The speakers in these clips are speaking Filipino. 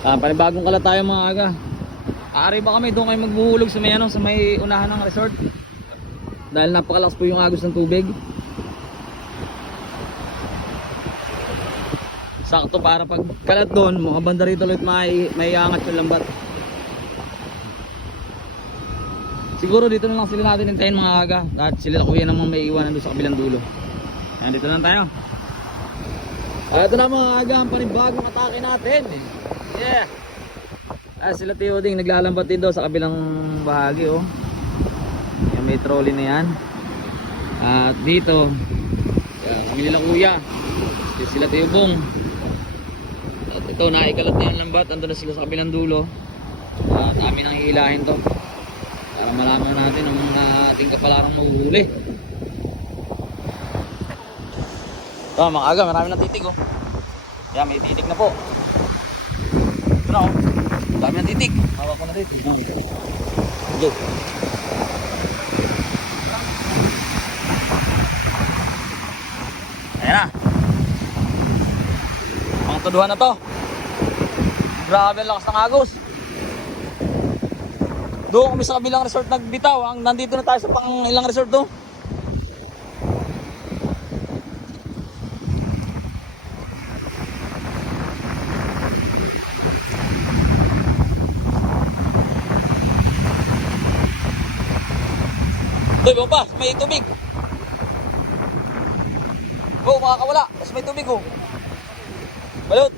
Panibagong kalat tayo mga aga. Aari ba kami doon kayo magbuhulog sa may, sa may unahan ng resort? Dahil napakalakas po yung agos ng tubig. Sakto para pag kalat doon, mga banda rito ulit may angat yung lambat. Siguro dito na lang sila natin hintayin mga aga. At sila kuya naman may iwanan doon sa kabilang dulo. Ayan, dito lang tayo. Ito na mga aga ang panibagong atake natin. Yeah. Sila Tio Ding naglalambat din doon sa kabilang bahagi oh. Yan, may trolley na yan. At dito kami nila kuya, sila Tio Bong. At ito naikalat na yung lambat. Andun na sila sa kabilang dulo. At amin ang hihilahin to para malaman natin ang mga ating kapalarang mahuhuli. Ito mga aga, marami na titig oh. Yan, may titig na po. Ito na oh, dami ng titig. Hawak ko na titig. Go. Ayan na. Ang tuduhan na to. Grabe ang lakas ng agos. Doon kami sa kabilang resort nagbitaw. Nandito na tayo sa pang ilang resort doon. Doy, bumpas, may tubig. Oh, makakawala. Mas may tubig oh. Balot.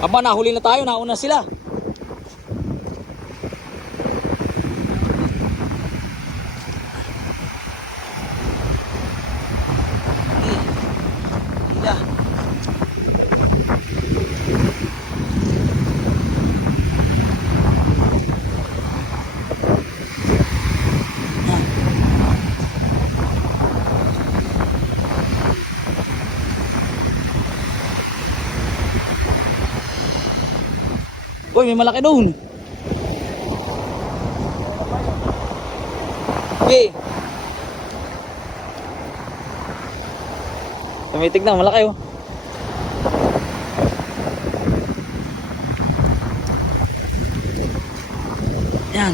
Aba, nahuli na tayo, nauna sila. Uy, may malaki doon. Okay. Tumitig na, malaki oh. Yan.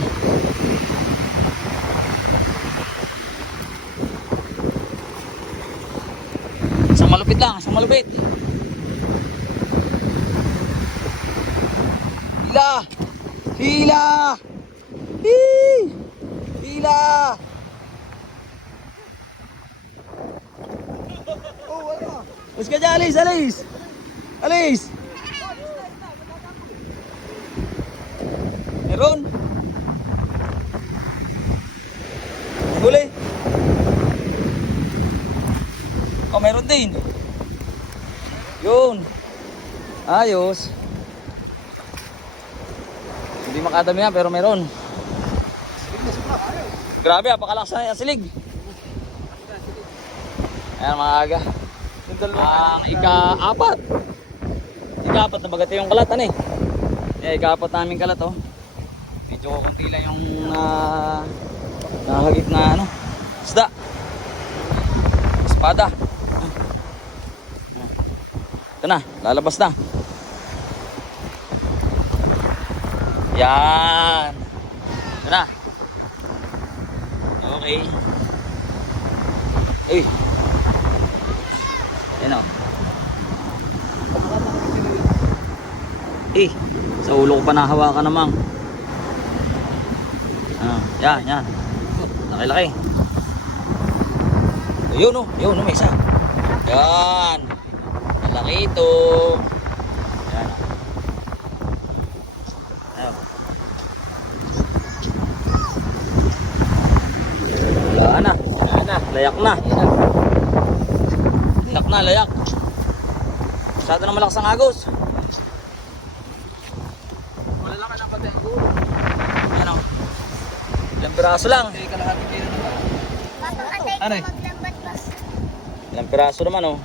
Isang malupit lang, isang malupit. Hila! Hila! Hila! Oh, wala. Mas ka dyan, alis, alis! Alis! Meron? Huli? Oh, meron din. Yun. Ayos. Hindi makadami yan pero meron. Grabe, apakalakas na yung silig. Ayan mga aga. Ang ika-apat. Ika-apat na bagati yung kalat ano eh. Ika-apat namin kalat oh. Medyo kukunti lang yung nahagip na ano, isda. Espada. Ito na, lalabas na. Yan. Ito na. Okay. Uy. Yan o. Sa ulo ko pa nahawakan namang. Yan, yan. Laki-laki. Yun o, may isa. Yan. Malaki ito. Yan. Ayun. Wala na. Layak na. Layak na, layak. Masyado na malakas ang agos. Wala lang ka ng pati ang gulo. Ano? Ilang piraso lang. Ano eh? Ilang piraso naman oh.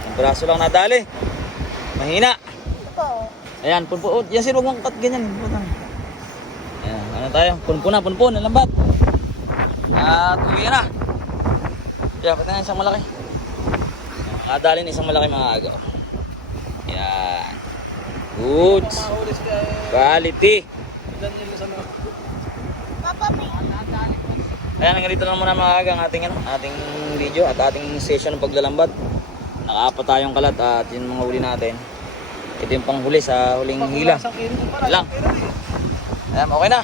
Ilang piraso lang nadali. Mahina. Ayan, punpun. Yan sir, huwag mong cut ganyan. Ayan, ano tayo? Punpun na, ang lambat. At uwi na. Yeah, pati na isang malaki. Nakadali na isang malaki mga aga. Yan. Goods. Quality. Ayan, hanggang dito lang muna mga aga ang ating video at ating session ng paglalambat. Nakaapat tayong kalat at yun mga huli natin. Ito yung panghuli sa huling hila. Lang. Ayan, okay na.